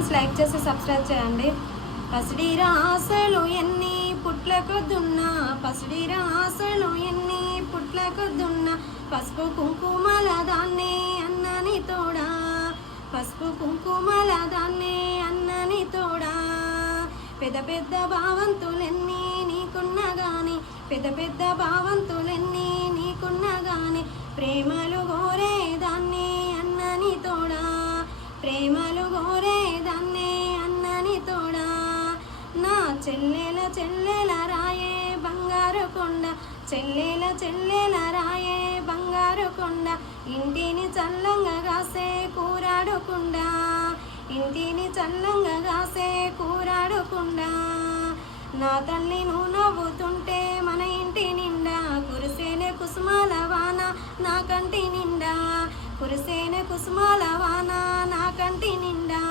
Friends, like చేసి subscribe చేయండి. పసిడిరా ఆశలు ఎన్ని పుట్ల కొద్దున్నా, పసిడిరా ఆశలు ఎన్ని పుట్ల కొద్దున్నా, పసుపు కుంకుమల దాన్నే అన్నని తోడా, పసుపు కుంకుమల దాన్నే అన్నని తోడా. పెద్ద పెద్ద భావంతులెన్ని నీకున్నా గాని, పెద్ద పెద్ద భావంతులెన్ని నీకున్నా గాని, ప్రేమలు గోరేదాన్ని అన్నని తోడా, ప్రేమలు గోరేదాన్నే అన్నని తోడా. నా చెల్లెల చెల్లెల రాయే బంగారు కొండ, చెల్లెల చెల్లెల రాయే బంగారు కొండ, ఇంటిని చల్లంగా కాసే కూరాడుకుండా, ఇంటిని చల్లంగా కాసే కూరాడుకుండా. నా తల్లి నువ్వు నవ్వుతుంటే మన ఇంటి నిండా కురిసేనే కుసుమాల వాన నా కంటి నిండా, కురిసేనే కుసుమాల వాన నా కంటి నిండా.